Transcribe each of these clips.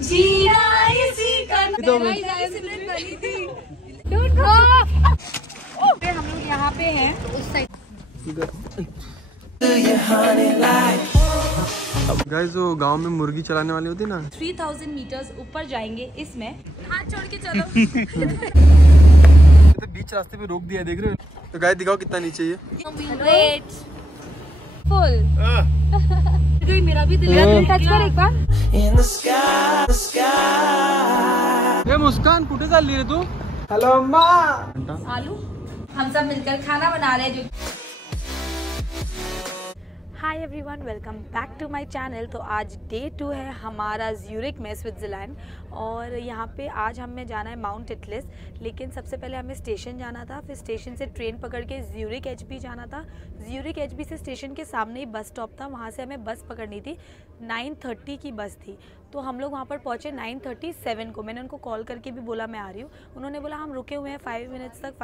जीना इसी का हम लोग यहाँ पे हैं उस साइड। गाइस वो गांव में मुर्गी चलाने वाली होती ना, 3000 मीटर्स ऊपर जाएंगे। इसमें हाथ छोड़ के चलो। तो बीच रास्ते पे रोक दिया, देख रहे हो? तो गाइस दिखाओ कितना नीचे ये। Rate full. मेरा भी दिल टच कर एक बार। ये मुस्कान कुठे चालली रे तू? हेलो अम्मा। आलू हम सब मिलकर खाना बना रहे हैं जो। Hi everyone, welcome back to my channel. तो आज डे 2 है हमारा ज्यूरिक में स्विट्ज़रलैंड, और यहाँ पे आज हमें जाना है माउंट एटलस। लेकिन सबसे पहले हमें स्टेशन जाना था, फिर स्टेशन से ट्रेन पकड़ के ज्यूरिक एचबी जाना था। ज्यूरिक एचबी से स्टेशन के सामने ही बस स्टॉप था, वहाँ से हमें बस पकड़नी थी। 9:30 की बस थी, तो हम लोग वहाँ पर पहुँचे 9:37 को। मैंने उनको कॉल करके भी बोला मैं आ रही हूँ। उन्होंने बोला हम रुके हुए हैं 5 मिनट्स तक।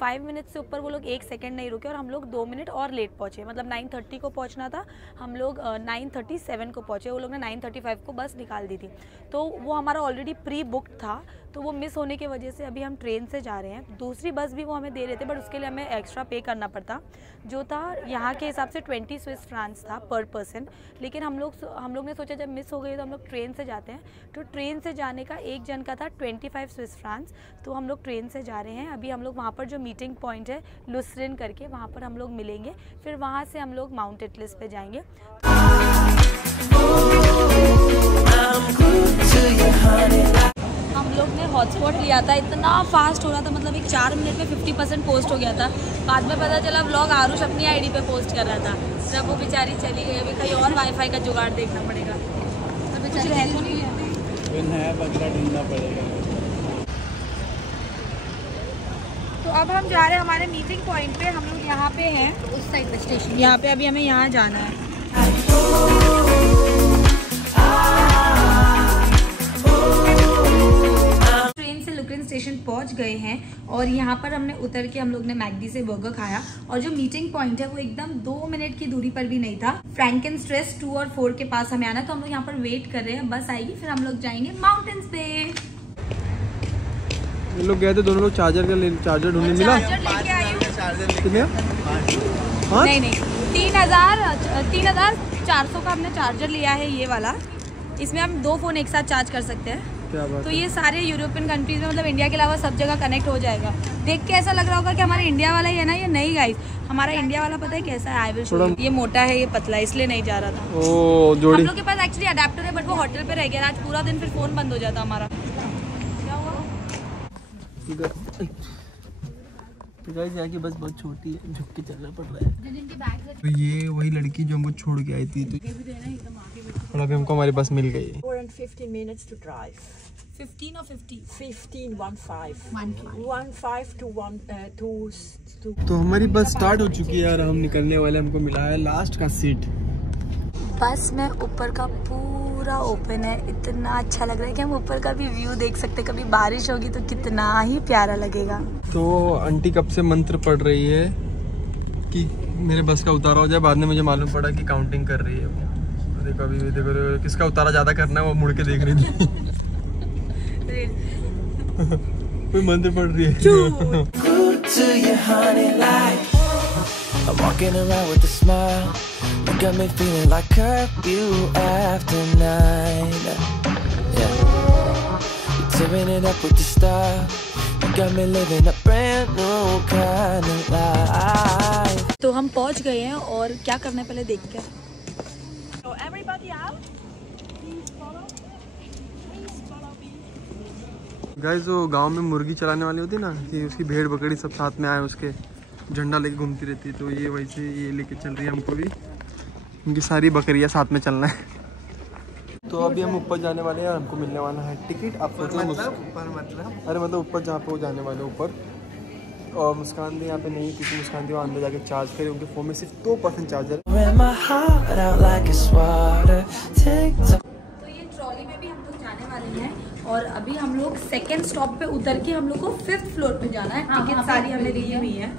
5 मिनट से ऊपर वो लोग 1 सेकंड नहीं रुके, और हम लोग 2 मिनट और लेट पहुँचे। मतलब 9:30 को पहुँचना था, हम लोग 9:37 को पहुँचे। वो लोग ने 9:35 को बस निकाल दी थी, तो वो हमारा ऑलरेडी प्री बुक्ड था। तो वो मिस होने की वजह से अभी हम ट्रेन से जा रहे हैं। दूसरी बस भी वो हमें दे रहे थे, बट उसके लिए हमें एक्स्ट्रा पे करना पड़ता, जो था यहाँ के हिसाब से 20 स्विस फ्रांस था पर पर्सन। लेकिन हम लोग ने सोचा जब मिस हो गई तो हम लोग ट्रेन से जाते हैं। तो ट्रेन से जाने का एक जन का था 25 स्विस फ्रांस। तो हम लोग ट्रेन से जा रहे हैं। अभी हम लोग वहाँ पर जो मीटिंग पॉइंट है लुसरेन करके, वहाँ पर हम लोग मिलेंगे। फिर वहाँ से हम लोग माउंट एटलस पे जाएंगे। हम लोग ने हॉटस्पॉट लिया था, इतना फास्ट हो रहा था, मतलब एक 4 मिनट में 50% पोस्ट हो गया था। बाद में पता चला व्लॉग आरुष अपनी आईडी पे पोस्ट कर रहा था। जब वो बेचारी चली गई, अभी कहीं और वाईफाई का जुगाड़ देखना पड़ेगा। तो बेचारी ढूंढना पड़ेगा। तो अब हम जा रहे हैं हमारे मीटिंग पॉइंट पे। हम लोग यहाँ पे हैं उस साइड पे स्टेशन, यहाँ पे अभी हमें यहाँ जाना है। स्टेशन पहुंच गए हैं, और यहाँ पर हमने उतर के हम लोग ने मैकडी से बर्गर खाया। और जो मीटिंग पॉइंट है वो एकदम 2 मिनट की दूरी पर भी नहीं था। फ्रैंकन स्ट्रेस 2 और 4 के पास हमें आना, तो हम लोग यहाँ पर वेट कर रहे हैं। बस आएगी फिर हम लोग जाएंगे माउंटेन्स पे। ये लोग गए थे दोनों लोग चार्जर ढूंढने, मिला? लेके आई हूँ। कितने? नहीं 3,400 का हमने चार्जर लिया है, ये वाला। इसमें हम 2 फोन एक साथ चार्ज कर सकते हैं। तो ये सारे यूरोपियन कंट्रीज में, मतलब इंडिया के अलावा सब जगह कनेक्ट हो जाएगा। देख के ऐसा लग रहा होगा कि हमारे इंडिया वाला ही है ना, ये नहीं गाइस। हमारा इंडिया वाला पता है कैसा है, आई विल शो यू। ये मोटा है, ये पतला है, इसलिए नहीं जा रहा था। ओ, जोड़ी। हम लोग के पास एक्चुअली अडेप्टर है, बट वो होटल पे रह गया। आज पूरा दिन फिर फोन बंद हो जाता हमारा। क्या हुआ? गाइस यहाँ की बस बहुत छोटी है, झुक के चलना पड़ रहा है। तो ये वही लड़की जो हमको छोड़ के आई थी, तो और अभी हमको हमारी बस मिल गई। 15 minutes to drive. 15 or 50? 15, 1-5 to 1-2. तो हमारी बस स्टार्ट हो चुकी है और हम निकलने वाले। हमको मिला है लास्ट का सीट। बस में ऊपर का पूरा ओपन है, इतना अच्छा लग रहा है कि हम ऊपर का भी व्यू देख सकते हैं। कभी बारिश होगी तो कितना ही प्यारा लगेगा। तो आंटी कब से मंत्र पढ़ रही है कि मेरे बस का उतारा हो जाए। बाद में मुझे मालूम पड़ा कि काउंटिंग कर रही है। देखो अभी देखो किसका उतारा ज्यादा करना है, वो मुड़ के देख रही थी। कोई मंत्र पढ़ रही है। Got me feeling like curfew after 9. Yeah, you're tearing it up with the style. You got me living a brand new kind of life. तो हम पहुंच गए हैं, और क्या करना है पहले देखते हैं। So everybody out. Please follow me. Guys वो गांव में मुर्गी चलाने वाली होती ना, कि उसकी भेड़ बकरी सब साथ में आए, उसके झंडा लेके घूमती रहती। तो ये वैसे ये लेके चल रही है हमको भी। उनकी सारी बकरियां साथ में चलना है। तो अभी हम ऊपर जाने वाले हैं, हमको मिलने वाला है टिकट। आप सोचो ऊपर मतलब अरे मतलब ऊपर जहाँ पे वो जाने वाले ऊपर। और मुस्कान दी यहाँ पे नहीं, क्योंकि मुस्कान दी वहाँ अंदर जाके चार्ज करे। उनके फ़ोन में सिर्फ 2% चार्जर। तो ये ट्रॉली में भी हम लोग जाने वाले हैं, और अभी हम लोग सेकेंड स्टॉप पे उतर के हम लोग को 5th फ्लोर पे जाना है। टिकट सारी हमें दी हुई है।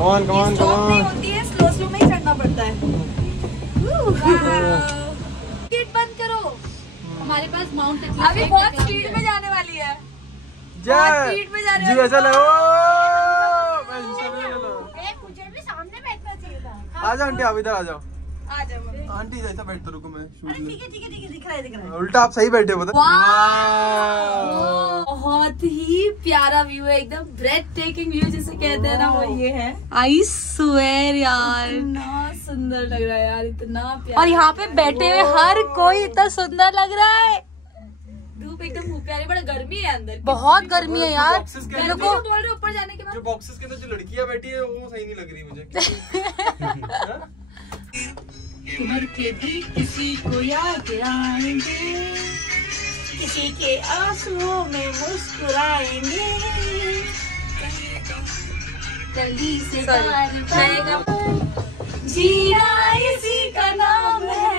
कमान कमान कमान। होती है, स्लो स्लो में ही चढ़ना पड़ता है। स्पीड बंद करो। हमारे पास माउंट अभी बहुत स्पीड में जाने वाली है। स्पीड में जाने वाली है। ऐसा लगा मुझे भी सामने बैठना चाहिए था। आ जाओ आंटी, आप इधर आ जाओ। आ जाओ आंटी जैसा बैठते रुको, मैं शूट ले। ठीक है दिख रहा है। उल्टा आप सही बैठे हो पता। बहुत ही प्यारा व्यू है, एकदम ब्रेथ टेकिंग व्यू जिसे कहते हैं ना, वो ये है। आई स्वेयर यार, इतना सुंदर लग रहा है यार, इतना प्यारा। और यहाँ पे बैठे हुए हर कोई इतना सुंदर लग रहा है। धूप एकदम प्यारी, बड़ा गर्मी है अंदर, बहुत गर्मी है यार। मेरे को बोल रहे ऊपर जाने के बाद जो बॉक्सेस के अंदर जो लड़कियां बैठी है वो सही नहीं लग रही मुझे। मर के भी किसी को याद आएंगे, किसी के आंसुओं में मुस्कुराएंगे, कली से जीना इसी का नाम है।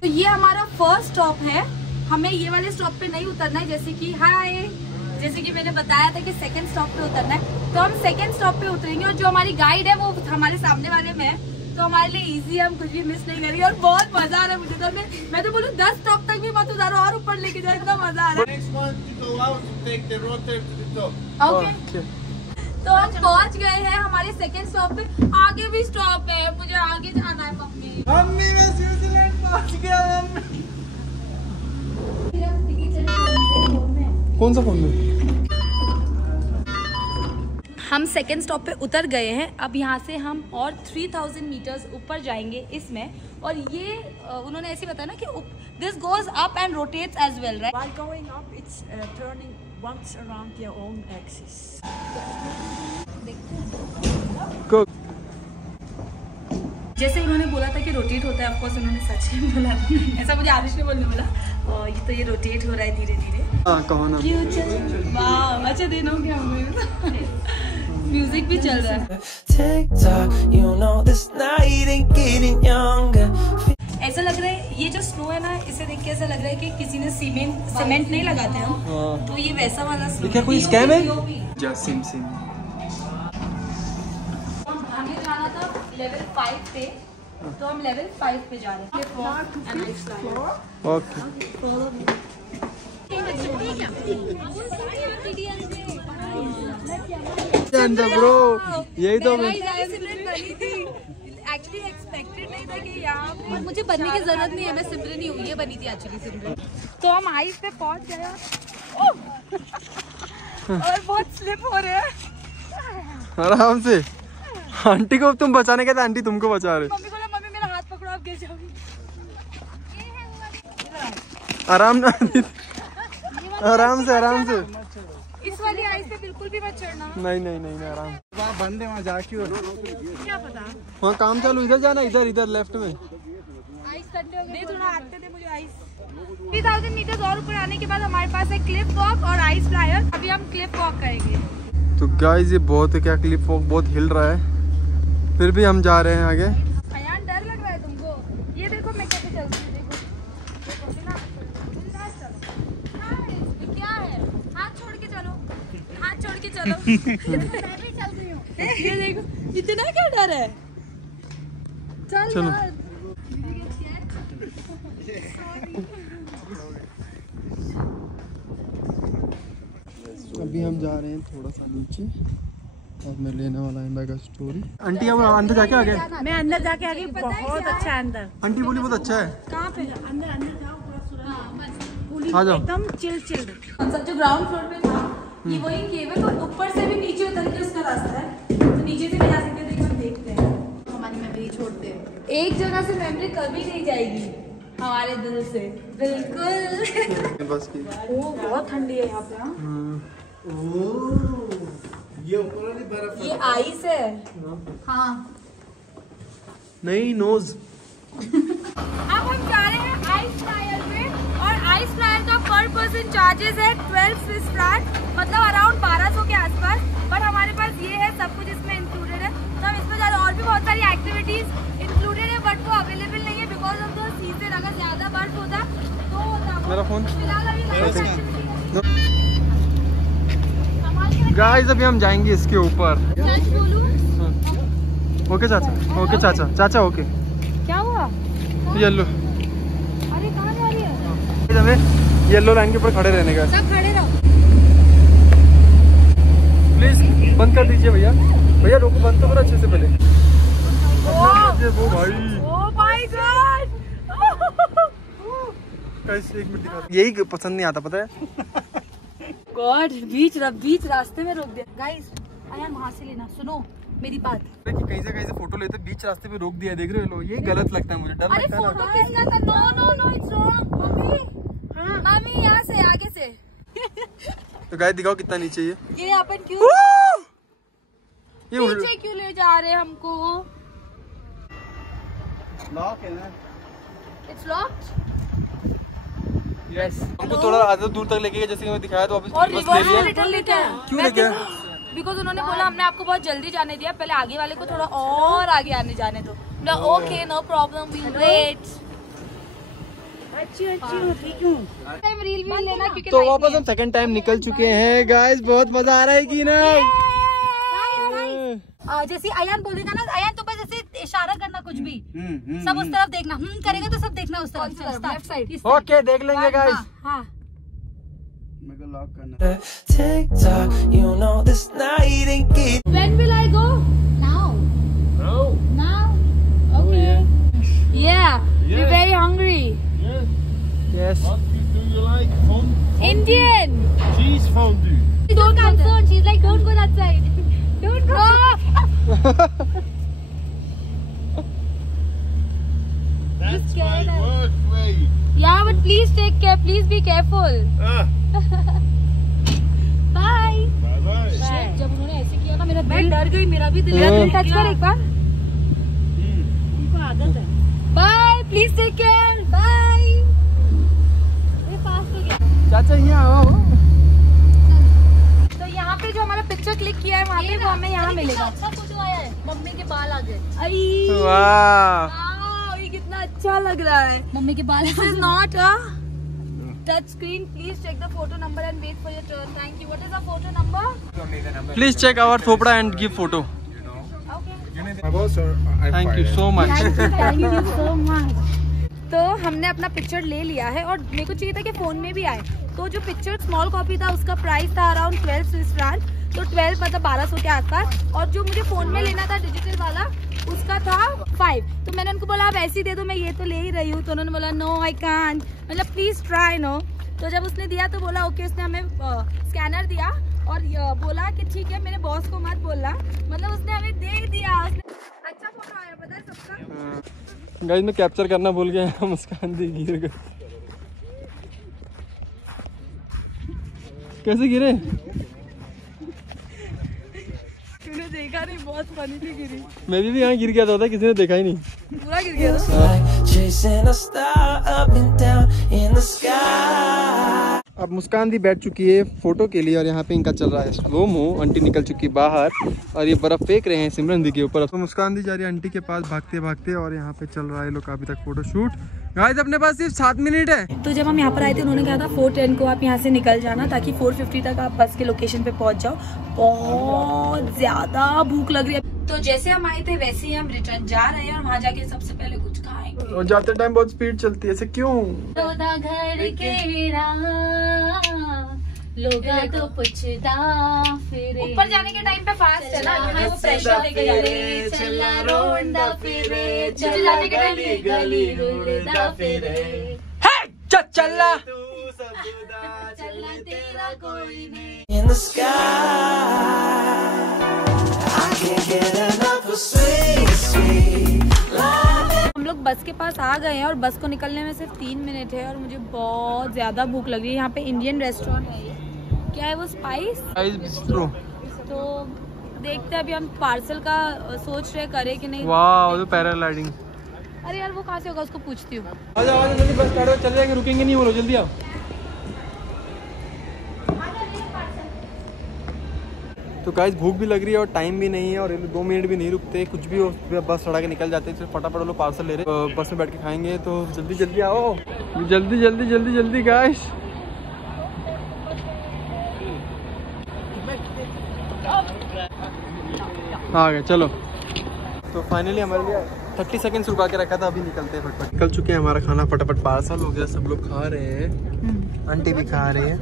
तो ये हमारा फर्स्ट स्टॉप है, हमें ये वाले स्टॉप पे नहीं उतरना है। जैसे कि मैंने बताया था कि सेकंड स्टॉप पे उतरना है, तो हम सेकंड स्टॉप पे उतरेंगे। और जो हमारी गाइड है वो हमारे सामने वाले में है, तो हमारे लिए इजी, हम कुछ भी मिस नहीं करेंगे। और बहुत मजा आ रहा है मुझे तो। मैं तो बोलूँ 10 स्टॉप तक भी मत उतारो और ऊपर लेके जाओ, इतना मजा आ रहा है। ओके, तो हम पहुंच गए हैं हमारे सेकंड स्टॉप पे। आगे भी स्टॉप है, मुझे आगे जाना है। मम्मी मैं स्विट्जरलैंड पहुंच गया। कौन सा फोन में? हम सेकेंड स्टॉप पे उतर गए हैं। अब यहाँ से हम और 3000 मीटर्स ऊपर जाएंगे इसमें। और ये उन्होंने ऐसे बताया ना कि this goes up and rotates as well, right? While going up, it's turning once around your own axis. जैसे उन्होंने बोला था कि रोटेट होता है, ऑफकोर्स उन्होंने सच ही बोला। ऐसा मुझे आरिश ने बोलने बोला। और ये तो ये रोटेट हो रहा है धीरे धीरे। वाह, अच्छा दिन हो गया हमें। म्यूजिक भी चल रहा है। ऐसा लग रहा है ये जो स्नो है ना, इसे देख के ऐसा लग रहा है कि किसी ने सीमेंट नहीं लगाते हम, तो ये वैसा वाला स्नो। क्या कोई स्कैम है? सिम हमें जाना था लेवल 5 पे, तो हम लेवल 5 पे जा रहे हैं। ओके ब्रो, यही तो एक्चुअली एक्सपेक्टेड नहीं था कि यहाँ पे मुझे बनने की जरूरत नहीं है, मैं सिमरन ही हूँ, ये बनी थी एक्चुअली सिमरन। तो हम आइस पे पहुँच गए और बहुत स्लिप हो रहे हैं। आराम से। आंटी को तुम बचाने के थे, आंटी तुमको बचा रहे। मम्मी बोला मम्मी मेरा हाथ पकड़ो, आप गिर जाओगी। आराम ना, आराम से आराम से। इस वाली आइस पे बिल्कुल भी मत चढ़ना। नहीं आराम। वहाँ बंद है, वहाँ जाके क्या पता वहाँ काम चालू, इधर जाना, इधर लेफ्ट में। आइस ठंडे हो गए, थोड़ा आगते थे मुझे आइस। 3000 मीटर और ऊपर आने के बाद हमारे पास है क्लिफ वॉक और आइस फ्लायर। अभी हम क्लिफ वॉक करेंगे। तो गाइस ये बहुत है, क्या क्लिफ वॉक बहुत हिल रहा है, फिर भी हम जा रहे हैं आगे। अयान डर लग रहा है तुमको? ये देखो मैं कैसे चलती हूँ, देखो क्या है, हाथ छोड़ के चलो, हाथ छोड़ के चलो। मैं भी चल रही हूँ। ये देखो इतना क्या डर है, चलो। यार। अभी हम जा रहे हैं थोड़ा सा नीचे और मैं लेने वाला है बैग स्टोरी। आंटी अब अंदर जाके आ गए? मैं अंदर जाके आ गई, बहुत अच्छा है अंदर। आंटी बोली बहुत अच्छा है। कहाँ पे? अंदर जाओ, पूरा सूरज आ जाओ। एकदम चिल। हम सब जो ग्राउंड फ्लोर पे था, ये वही केव है, तो ऊपर से भी नीचे उतर के उसका रास्ता है, तो नीचे से भी जा सकते हैं। देखो देखते हैं, हमारी मेमोरी छोड़ते हैं। एक जगह से मेमोरी कभी नहीं जाएगी हमारे दिल से, बिल्कुल। बस की। ओ बहुत ठंडी है यहाँ पे। ये ऊपर वाली बर्फ ये आइस है। हाँ। नहीं नोज। अब हम जा रहे हैं आइस फ्लायर पे, और आइस फ्लायर का पर पर्सन चार्जेस है 12 स्विस फ्रैंक, मतलब अराउंड 1200 के आसपास। पर हमारे पास ये है, सब कुछ इसमें इंक्लूडेड है, तो हम इसमें ज़्यादा और भी बहुत सारी एक्टिविटीज इंक्लूडेड है, बट वो अवेलेबल नहीं है बिकॉज ऑफ द सीजन। अगर ज़्यादा बर्फ होता तो मेरा फोन। फिलहाल अभी गाइस अभी हम जाएंगे इसके ऊपर। ओके चाचा, ओके चाचा, चाचा ओके। क्या हुआ? येलो, अरे कहाँ जा रही है? हमें येलो लाइन के ऊपर खड़े रहने का। सब खड़े रहो। प्लीज बंद कर दीजिए भैया। भैया रोको, बंद तो करो अच्छे से पहले। वो भाई, ओह माय गॉड, कैसे एक मिनट दिखा, यही पसंद नहीं आता पता है। गॉड बीच रास्ते में रोक दिया। गाइस आयान वहाँ से लेना, सुनो मेरी बात। कहीं से फोटो लेते बीच रास्ते पे रोक दिया, देख रहे हो? ये गलत लगता है मुझे, डर अरे लगता है फोटो ना। किसका था? No it's wrong. Mummy mummy यहाँ से आगे से। तो गाइस दिखाओ कितना नीचे ये अपन क्यों ये नीचे क्यों ले जा रहे हैं हमको? लॉक है ना। It's locked. यस, हमको थोड़ा आधा दूर तक लेके गए, जैसे मैं दिखाया तो वापस और बस ले लिया। रिटर्न लेके आए। क्यों लेके आए? बिकॉज उन्होंने बोला हमने आपको बहुत जल्दी जाने दिया, पहले आगे वाले को थोड़ा और आगे आने जाने दो। Okay no problem, we wait. अच्छी होती क्यों? टाइम रील भी लेना क्योंकि तो वापस हम सेकंड टाइम निकल चुके हैं गाइस। बहुत मजा आ रहा है कि ना? जैसे अयान बोलेगा ना, अयान तो बस ऐसे इशारा करना, कुछ भी सब उस तरफ देखना। करेगा तो सब देखना उस तरफ, लेफ्ट साइड। ओके देख लेंगे गाइस। हाँ मेरे को लॉक करना। TikTok, you know this night ain't get. When will I go? Now. Now? Okay. Yeah. We're very hungry. Yes, Do you like fondue? Indian. Cheese fondue. Don't concern. She's like, don't go that side. Don't go. That's scared my us. work way. Yeah, but please take care. Please be careful. Bye. Bye bye. जब उन्होंने ऐसे किया ना, मेरा दिल डर गई। मेरा भी दिल टच कर एक बार। उनको आदत है। Bye, please take care. Bye. ये पास हो गया। चाचा यहाँ आओ। तो यहाँ पे जो हमारा पिक्चर क्लिक किया है वहाँ पे, वो हमें यहाँ मिलेगा। अच्छा फोटो आया है, मम्मी के बाल आ गए। आई वाह, ये कितना अच्छा लग रहा है। मम्मी के बाल। This is not a touch screen. Please check the photo number and wait for your turn. Thank you. What is the photo number? Please check our थोपड़ा and give photo. My boss or I thank you so much. Thank you so much. तो हमने अपना picture ले लिया है और मेरे को चाहिए था कि फ़ोन में भी आए। तो जो पिक्चर स्मॉल कॉपी था उसका प्राइस था अराउंड 12 स्विस फ्रांक, तो 12 मतलब 1200 के आसपास। और जो मुझे फ़ोन में लेना था डिजिटल वाला, उसका था 5। तो मैंने उनको बोला आप ऐसे ही दे दो, मैं ये तो ले ही रही हूँ। तो उन्होंने बोला नो आई कांट, मतलब प्लीज़ ट्राई नो। तो जब उसने दिया तो बोला ओके, उसने हमें स्कैनर दिया और बोला कि ठीक है मेरे बॉस को मत बोलना, मतलब उसने हमें दे दिया। उसने अच्छा फोटो आया पता है सबका। गाइस मैं कैप्चर करना भूल गया, मुस्कान दी गिर गई। कैसे गिरे? तूने देखा नहीं, बहुत फनी थी गिरी। मैं भी यहाँ गिर गया था, किसी ने देखा ही नहीं। पूरा गिर गया था। Like chasing a star up and down in the sky. अब मुस्कान दी बैठ चुकी है फोटो के लिए और यहाँ पे इनका चल रहा है स्लो-मो। आंटी निकल चुकी बाहर और ये बर्फ फेंक रहे हैं सिमरन दी के ऊपर। तो मुस्कान दी जा रही है आंटी के पास भागते भागते और यहाँ पे चल रहा है लोग अभी तक फोटो शूट। गाइस अपने पास सिर्फ 7 मिनट है। तो जब हम यहाँ पर आए थे उन्होंने कहा था 4:10 को आप यहाँ से निकल जाना ताकि 4:50 तक आप बस के लोकेशन पे पहुँच जाओ। बहुत ज्यादा भूख लग रही है। तो जैसे हम आए थे वैसे ही हम रिटर्न जा रहे हैं और वहाँ जाके सबसे पहले कुछ खाएंगे। और जाते टाइम बहुत स्पीड चलती है, ऐसे क्यों? घर के लोगा तो पुछदा फिर ऊपर जाने के टाइम पे फास्ट है ना, हमें वो प्रेशर लेके जा रहे हैं। चला रोंडा फिरे चल जाने के टाइम पे गली रुलदा फिरे चला चला तेरा कोई नहीं। In the sky, I can't get enough of sweet, sweet love. हम लोग बस के पास आ गए हैं और बस को निकलने में सिर्फ 3 मिनट है और मुझे बहुत ज्यादा भूख लग रही है। यहाँ पे इंडियन रेस्टोरेंट है, क्या है वो स्पाइस बिस्ट्रो। तो देखते हैं अभी हम पार्सल का सोच रहे करें कि नहीं। वाह तो पैराग्लाइडिंग। अरे यार वो कहाँ से होगा उसको पूछती हूँ। आजा जल्दी, बस स्टार्ट हो, चल जाएंगे, रुकेंगे नहीं, बोलो जल्दी आओ। तो गाइस भूख भी लग रही है और टाइम भी नहीं है और 2 मिनट भी नहीं रुकते, कुछ भी हो बस सड़ा के निकल जाते हैं। सिर्फ फटाफट लोग पार्सल ले रहे, बस में बैठ के खाएंगे। तो जल्दी जल्दी आओ, जल्दी जल्दी जल्दी जल्दी गाइस। आ गए, चलो। तो फाइनली हमारे लिए 30 सेकंड्स रुका के रखा था, अभी निकलते हैं फटफट। निकल चुके हैं, हमारा खाना फटाफट पार्सल हो गया, सब लोग खा रहे हैं, आंटी भी खा रहे हैं।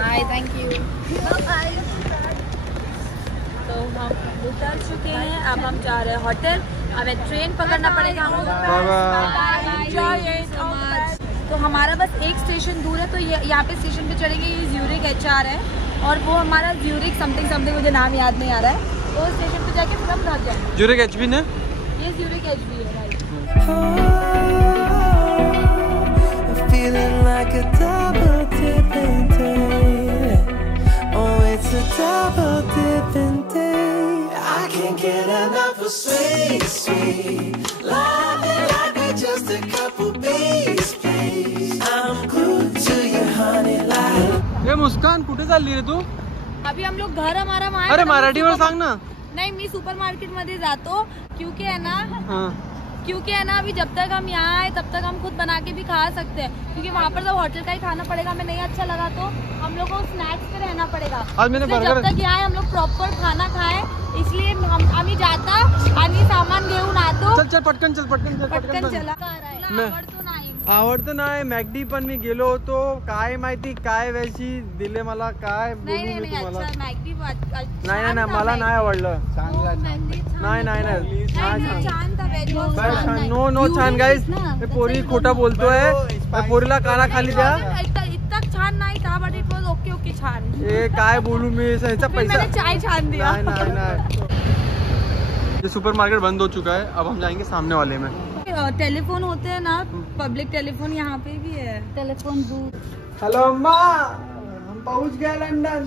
हाय, थैंक यू। तो हम उतर चुके हैं, अब हम जा रहे हैं होटल। हमें ट्रेन पकड़ना पड़ेगा हम लोग। तो हमारा बस एक स्टेशन दूर है, तो यहाँ पे स्टेशन पे चढ़ेंगे। ये ज्यूरिक HR है और वो हमारा ज्यूरिक समथिंग मुझे नाम याद नहीं आ रहा है। तो स्टेशन पे जाके फिर हम घर जाएंगे। ज्यूरिक HB ने, ये ज्यूरिक HB है भाई। Feeling like a double dipping day. Oh, it's a double dipping day. I can't get enough of sweet, sweet loving like we're just a couple bees, please. I'm glued to your honey like. ये मुस्कान कुठे चालली रे तू? अभी हम लोग घर हमारा वहाँ अरे मराठीवर सांग ना. नाही, मी सुपर मार्केट मध्ये जातो क्योंकि है ना, हाँ. क्योंकि है ना अभी जब तक हम यहाँ आए तब तक हम खुद बना के भी खा सकते हैं, क्योंकि वहाँ पर जब होटल का ही खाना पड़ेगा, हमें नहीं अच्छा लगा तो हम लोग को स्नैक्स पे रहना पड़ेगा। आज मैंने जब तक यहाँ हम लोग प्रॉपर खाना खाए, इसलिए आम्ही जाता आणि सामान घेऊन आतो। चल पटकन चला मैं- आवडतो नाही, आवडतं नाही. मॅकडी पण मी गेलो होतो, काय माहिती काय वेळची दिले मला, काय बोलू मी तुम्हाला. अच्छा मॅगडी नाही मला नाही आवडलं. नाही छान था वेज नो छान गाईज. पोरी खोटा बोलतोय, पोरीला काना खाली द्या. इतना छान नाही था, बट इट वॉज ओके छान। ए काय बोलू मी, ह्याचा पैसा. मैंने चाय छान दिया। नाही. ये सुपर मार्केट बंद हो चुका है, अब हम जाएंगे सामने वाले में. टेलीफोन होते हैं ना, पब्लिक टेलीफोन यहाँ पे भी है, टेलीफोन बूथ। हेलो अम्मा, हम पहुंच गए लंदन.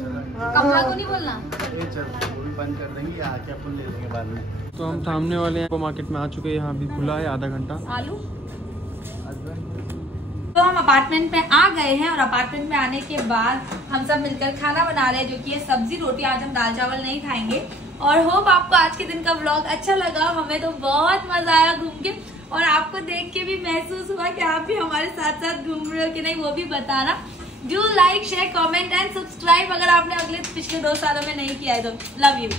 कमला को नहीं बोलना। बंद कर देंगे, आके अपन ले लेंगे बाद में। तो हम सामने वाले सुपर मार्केट में आ चुके हैं, यहाँ भी खुला है आधा घंटा. आलू। तो हम अपार्टमेंट में आ गए हैं और अपार्टमेंट में आने के बाद हम सब मिलकर खाना बना रहे हैं, जो कि है सब्जी रोटी। आज हम दाल चावल नहीं खाएंगे। और होप आपको आज के दिन का व्लॉग अच्छा लगा। हमें तो बहुत मजा आया घूम के, और आपको देख के भी महसूस हुआ कि आप भी हमारे साथ साथ घूम रहे हो कि नहीं, वो भी बताना। Do like share comment and subscribe अगर आपने पिछले 2 सालों में नहीं किया है तो। Love you.